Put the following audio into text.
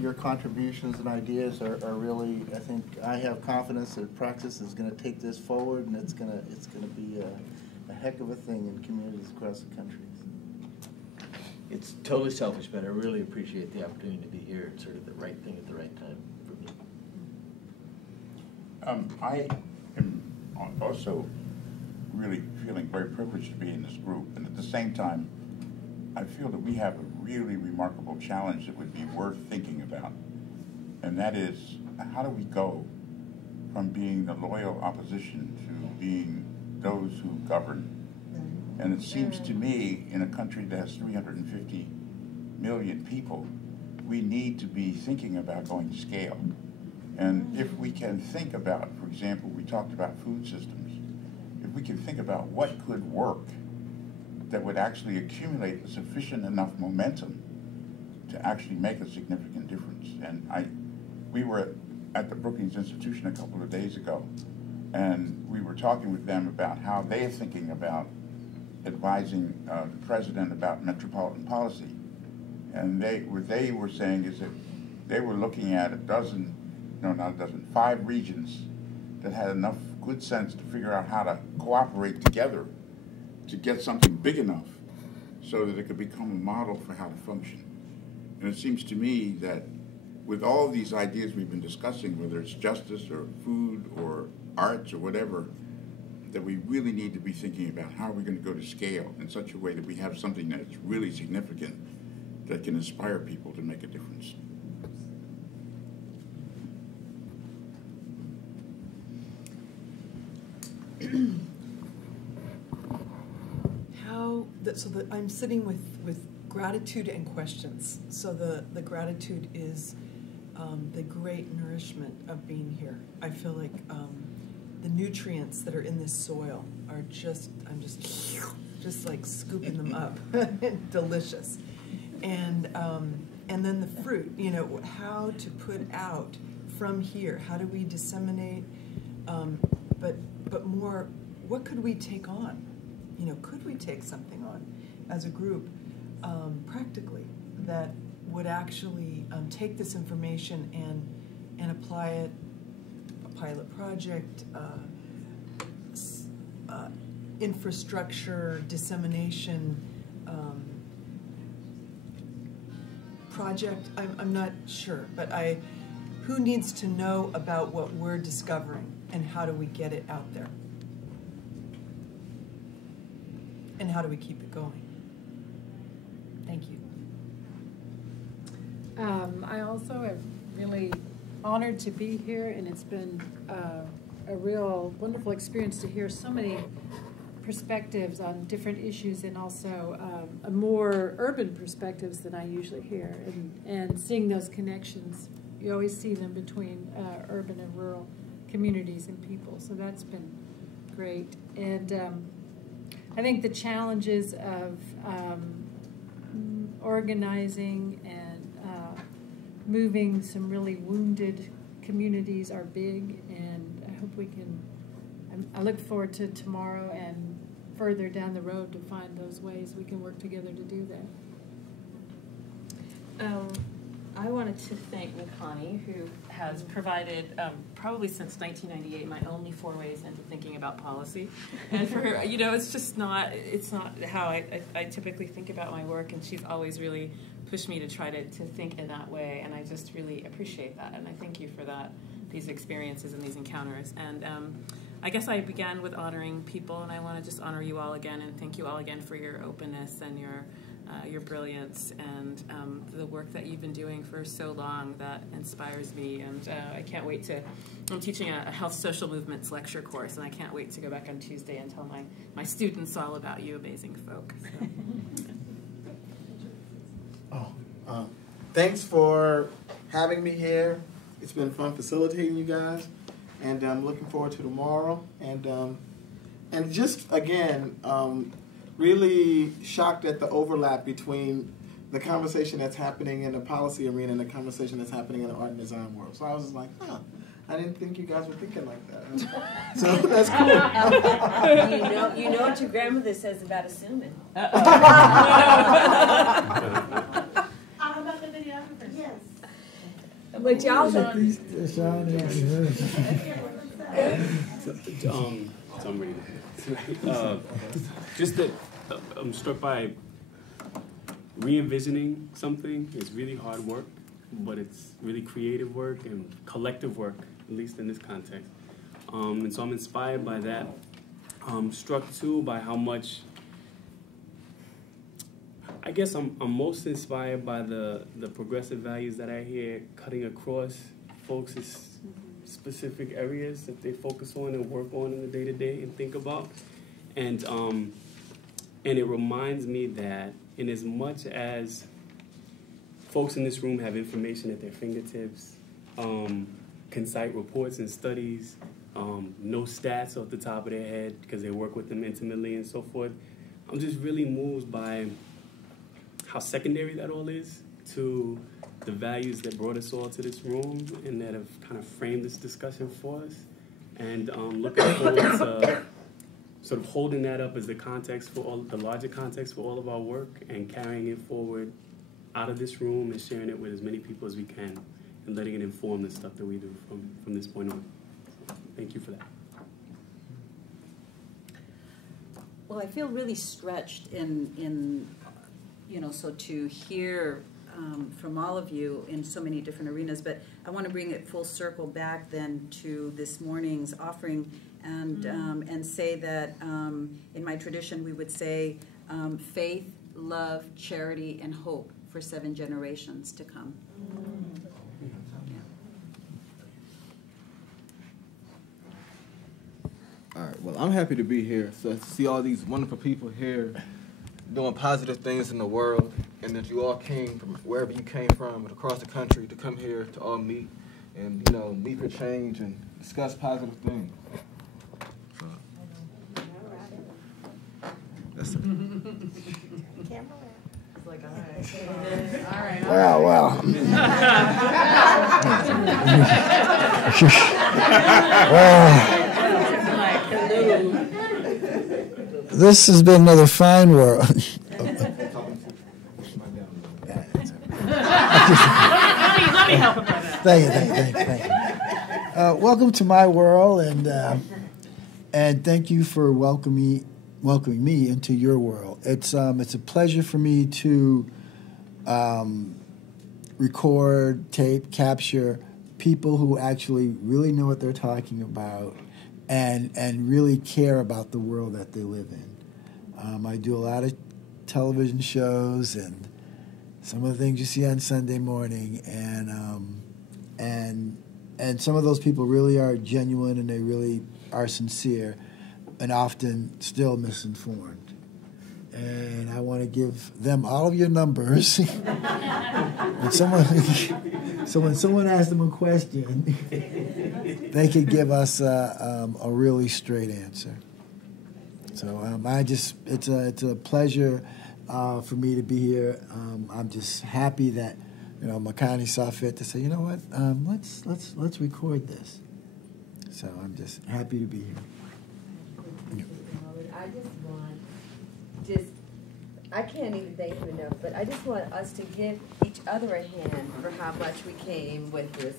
Your contributions and ideas are really, I think, I have confidence that Praxis is going to take this forward, and it's going to be a heck of a thing in communities across the country. It's totally selfish, but I really appreciate the opportunity to be here. It's sort of the right thing at the right time for me. I am also really feeling very privileged to be in this group, and at the same time, I feel that we have a really remarkable challenge that would be worth thinking about, and that is, how do we go from being the loyal opposition to being those who govern? And it seems to me, in a country that has 350 million people, we need to be thinking about going to scale. And if we can think about, for example, we talked about food systems, if we can think about what could work that would actually accumulate a sufficient enough momentum to actually make a significant difference. And we were at the Brookings Institution a couple of days ago, and we were talking with them about how they're thinking about advising the president about metropolitan policy. And what they were saying is that they were looking at 5 regions that had enough good sense to figure out how to cooperate together to get something big enough so that it could become a model for how to function. And it seems to me that with all of these ideas we've been discussing, whether it's justice or food or arts or whatever, that we really need to be thinking about how are we going to go to scale in such a way that we have something that's really significant that can inspire people to make a difference. I'm sitting with gratitude and questions. So the gratitude is the great nourishment of being here. I feel like the nutrients that are in this soil are I'm just like scooping them up. Delicious. And then the fruit, how to put out from here. How do we disseminate? But more, what could we take on? Could we take something on as a group practically that would actually take this information and apply it, a pilot project, infrastructure, dissemination project? I'm not sure, but who needs to know about what we're discovering and how do we get it out there? And how do we keep it going? Thank you. I also am really honored to be here, and it's been a real wonderful experience to hear so many perspectives on different issues, and also more urban perspectives than I usually hear, and seeing those connections. You always see them between urban and rural communities and people, so that's been great. And I think the challenges of organizing and moving some really wounded communities are big, and I hope we can, I look forward to tomorrow and further down the road to find those ways we can work together to do that. I wanted to thank Connie, who has provided, probably since 1998, my only forays into thinking about policy. And for her, it's not how I typically think about my work, and she's always really pushed me to try to think in that way, and I just really appreciate that, and I thank you for that, these experiences and these encounters. And I guess I began with honoring people, and I want to just honor you all again, and thank you all again for your openness and your brilliance and the work that you've been doing for so long that inspires me. And I can't wait I'm teaching a health social movements lecture course, and I can't wait to go back on Tuesday and tell my students all about you amazing folk. So. Thanks for having me here. It's been fun facilitating you guys, and I'm looking forward to tomorrow. And just again, really shocked at the overlap between the conversation that's happening in the policy arena and the conversation that's happening in the art and design world. So I was just like, I didn't think you guys were thinking like that. So that's cool. You know what your grandmother says about assuming. How about the videographers? Yes. But y'all So I'm ready. Just that I'm struck by re-envisioning something. It's really hard work, but it's really creative work and collective work, at least in this context. And so I'm inspired by that. Struck too by how much, I guess I'm most inspired by the progressive values that I hear cutting across folks' specific areas that they focus on and work on in the day-to-day and think about. And it reminds me that in as much as folks in this room have information at their fingertips, can cite reports and studies, know stats off the top of their head because they work with them intimately and so forth, I'm just really moved by how secondary that all is to the values that brought us all to this room and that have kind of framed this discussion for us. And looking forward to sort of holding that up as the context for all, the larger context for all of our work and carrying it forward out of this room and sharing it with as many people as we can and letting it inform the stuff that we do from this point on. So, thank you for that. Well, I feel really stretched in so to hear from all of you in so many different arenas, but I want to bring it full circle back then to this morning's offering and say that in my tradition we would say faith, love, charity, and hope for 7 generations to come. All right, well, I'm happy to be here. So to see all these wonderful people here doing positive things in the world, and that you all came from wherever you came from and across the country to come here to all meet and, meet for change and discuss positive things. So, that's it. Well. This has been another fine world. Let me help him with that. Thank you. Welcome to my world, and thank you for welcoming me into your world. It's a pleasure for me to record, tape, capture people who actually really know what they're talking about and really care about the world that they live in. I do a lot of television shows and some of the things you see on Sunday morning, and some of those people really are genuine and they really are sincere and often still misinformed. And I want to give them all of your numbers. So when someone asks them a question, they could give us a really straight answer. So it's a pleasure for me to be here. I'm just happy that Makani saw fit to say, you know what, let's record this. So I'm just happy to be here. I just want, I can't even thank you enough, but I just want us to give each other a hand for how much we came with this.